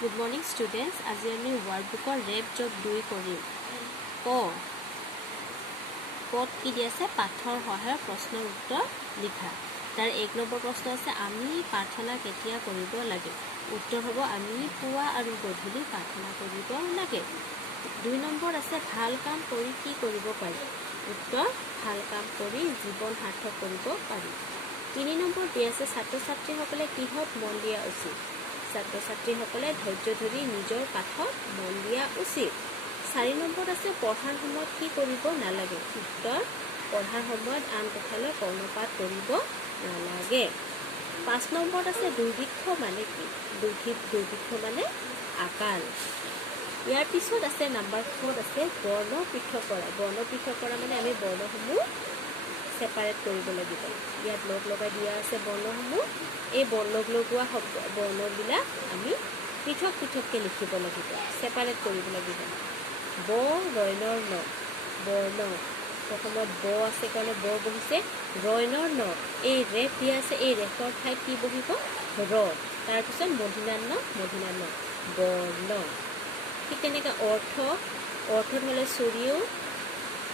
Good morning students. আজি আমি ওয়াৰ্কবুকৰ rap job 2 কৰিম। কত কি দি আছে পাঠৰ সহায়ত প্ৰশ্নৰ উত্তৰ লিখা। তাৰ 1 নম্বৰ প্ৰশ্ন আছে আমি প্ৰাৰ্থনা কেতিয়া কৰিব লাগে। উত্তৰ হ'ব আমি পুৱা আৰু গধূলি প্ৰাৰ্থনা কৰিব লাগে। 2 নম্বৰ আছে ভাল কাম কৰি কি কৰিব পাৰি। উত্তৰ ভাল কাম কৰি জীৱন সাৰ্থক কৰিব পাৰি। 3 নম্বৰ দি আছে ছাত্ৰ-ছাত্ৰীসকলে কিহত মন দিয়া উচিত। ছাত্ৰ-ছাত্ৰীসকলে ধৈৰ্য ধৰি নিজৰ পাঠত মন দিয়া উচিত। 4 নম্বৰ আছে পঢ়াৰ সময়ত কি কৰিব নালাগে। উত্তৰ পঢ়াৰ সময়ত আন কথালৈ কৰ্ণপাত কৰিব নালাগে। 5 নম্বৰ আছে দুৰ্ভিক্ষ মানে কি। দুৰ্ভিক্ষ মানে আকাল। ইয়াৰ পিছত আছে নাম্বাৰ 4 আছে বৰ্ণ পৃথক কৰা। বৰ্ণ পৃথক কৰা মানে আমি বৰ্ণসমূহ সেপাৰেট কৰিব লাগিব। ইয়াত লগ লগাই দিয়া আছে বৰ্ণসমূহ। এই লগোৱা শব্দ বৰ্ণবিলাক আমি পৃথক পৃথককৈ লিখিব লাগিব, সেপাৰেট কৰিব লাগিব। ব ৰৈনৰ ন বৰ্ণ প্ৰথমত ব আছে কাৰণে ব বহিছে। ৰৈনৰ ন এই ৰেফ দিয়া আছে, এই ৰেফৰ ঠাইত কি বহিব ৰ। তাৰপিছত মধিনান্ন বৰ্ণ। ঠিক তেনেকৈ অৰ্থত হ'লে চুৰিও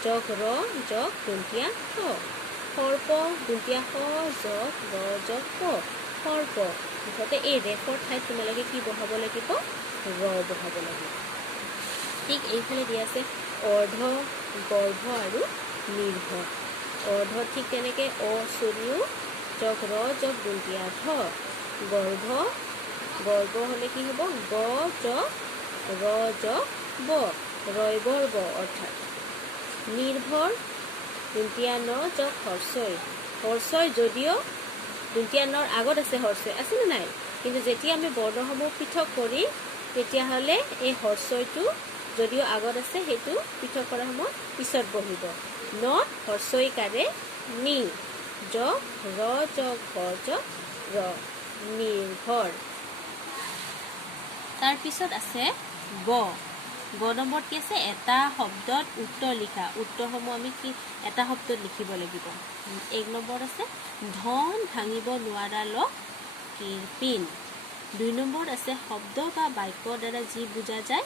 জগ ৰ জগ দন্তীয়া ঠ। সৰ্প দন্তীয়া স জগ ৰ জগ প। সৰ্প মুঠতে এই ৰেফৰ ঠাইত তোমালোকে কি বহাব লাগিব ৰ বহাব লাগিব। ঠিক এইফালে দিয়া আছে অৰ্ধ গৰ্ভ আৰু নিৰ্ভৰ। অৰ্ধ ঠিক তেনেকৈ অচুৰিও জগ ৰ জগ দন্তীয়া ধ। গৰ্ভ হ'লে কি হ'ব গ জগ ৰ জগ ব ৰৈবৰ ব অৰ্থাৎ। নিৰ্ভৰ দন্তীয়া ন জগ হৰ্ষই যদিও দন্তীয়া নৰ আগত আছে হৰ্ষই আছেনে নাই, কিন্তু যেতিয়া আমি বৰ্ণসমূহ পৃথক কৰি তেতিয়াহ'লে এই হৰ্ষইটো যদিও আগত আছে সেইটো পৃথক কৰা সময়ত পিছত বহিব। ন হৰ্ষইকাৰে নি জগ ৰ জগ হ জগ ৰ নিৰ্ভৰ। তাৰপিছত আছে গ নম্বৰত কি আছে এটা শব্দত উত্তৰ লিখা। উত্তৰসমূহ আমি কি এটা শব্দত লিখিব লাগিব। 1 নম্বৰত আছে ধন ভাঙিব নোৱাৰা লগ কিৰপিন। 2 নম্বৰত আছে শব্দ বা বাক্যৰ দ্বাৰা যি বুজা যায়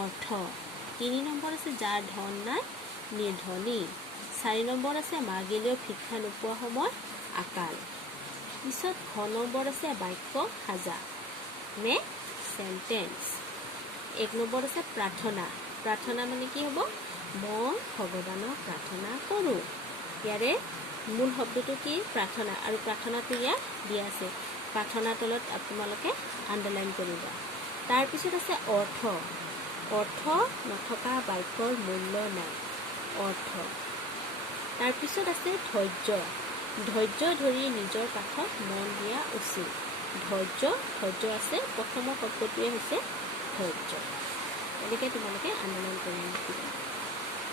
অৰ্থ। 3 নম্বৰ আছে যাৰ ধন নাই নিৰ্ধনী। 4 নম্বৰ আছে মাগিলেও ভিক্ষা নোপোৱা সময় আকাল। পিছত ঘ নম্বৰ আছে বাক্য সাজা নে চেণ্টেন্স। 1 নম্বৰ আছে প্ৰাৰ্থনা মানে কি হ'ব মই ভগৱানক প্ৰাৰ্থনা কৰোঁ। ইয়াৰে মূল শব্দটো কি প্ৰাৰ্থনা, আৰু প্ৰাৰ্থনাটো ইয়াত দিয়া আছে। প্ৰাৰ্থনাৰ তলত তোমালোকে আণ্ডাৰলাইন কৰিবা। তাৰপিছত আছে অৰ্থ নথকা বাক্যৰ মূল্য নাই অৰ্থ। তাৰপিছত আছে ধৈৰ্য ধৰি নিজৰ পাঠত মন দিয়া উচিত। ধৈৰ্য আছে প্ৰথমৰ শব্দটোৱে হৈছে ধৈৰ্য। এনেকৈ তোমালোকে আণ্ডাৰলাইন কৰি লিখিবা।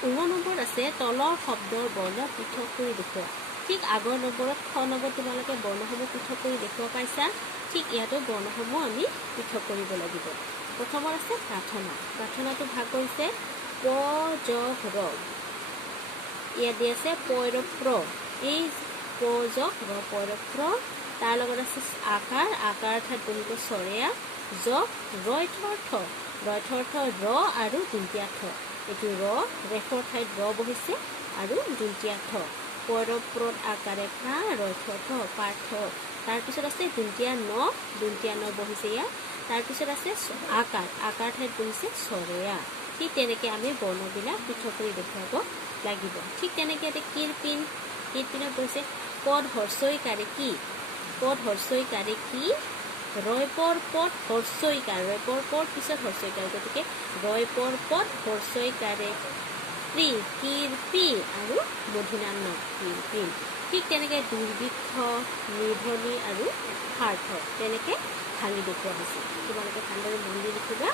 19 নম্বৰত আছে তলৰ শব্দৰ বৰ্ণ পৃথক কৰি দেখুওৱা। ঠিক আগৰ নম্বৰত খ নম্বৰত তোমালোকে বৰ্ণসমূহ পৃথক কৰি দেখুওৱা পাইছা। ঠিক ইয়াতো বৰ্ণসমূহ আমি পৃথক কৰিব লাগিব। প্ৰথমত আছে প্ৰাৰ্থনাটো ভাগ কৰিছে প জগ ৰ। ইয়াত দি আছে পইৰ প্ৰ। এই প জগ ৰ পইৰ প্ৰ। তাৰ লগত আছে আকাৰ ঠাইত বহিব চৰেয়া জগ ৰৈথৰ ঠ ৰ আৰু দন্তীয়া ঠ। এইটো ৰেফৰ ঠাইত ৰ বহিছে আৰু দন্তীয়া ঠ। পইৰ প্ৰত আকাৰে কা ৰৈথৰ ঠ পাৰ্থ। তাৰপিছত আছে দন্তীয়া ন বহিছে ইয়াত। তাৰপিছত আছে আকাৰ ঠাইত বহিছে চৰেয়া। ঠিক তেনেকৈ আমি বৰ্ণবিলাক পৃথক কৰি দেখুৱাব লাগিব। ঠিক তেনেকৈ এতিয়া কিৰপিনত বহিছে পদ হৰ্ষইকাৰে কি ৰৈপৰ পদ হৰ্ষইকাৰ। ৰৈপৰ পদ পিছত হৰ্ষইকাৰ, গতিকে ৰৈপৰ পদ হৰ্ষইকাৰে কীৰ্পি আৰু মধিনান্ন কীৰ্পিন। ঠিক তেনেকৈ দুৰ্ভিক্ষ নিৰ্ধনী আৰু সাৰ্থ তেনেকৈ ভাঙি দেখুওৱা হৈছে। তোমালোকে ভালদৰে মন দি লিখিবা।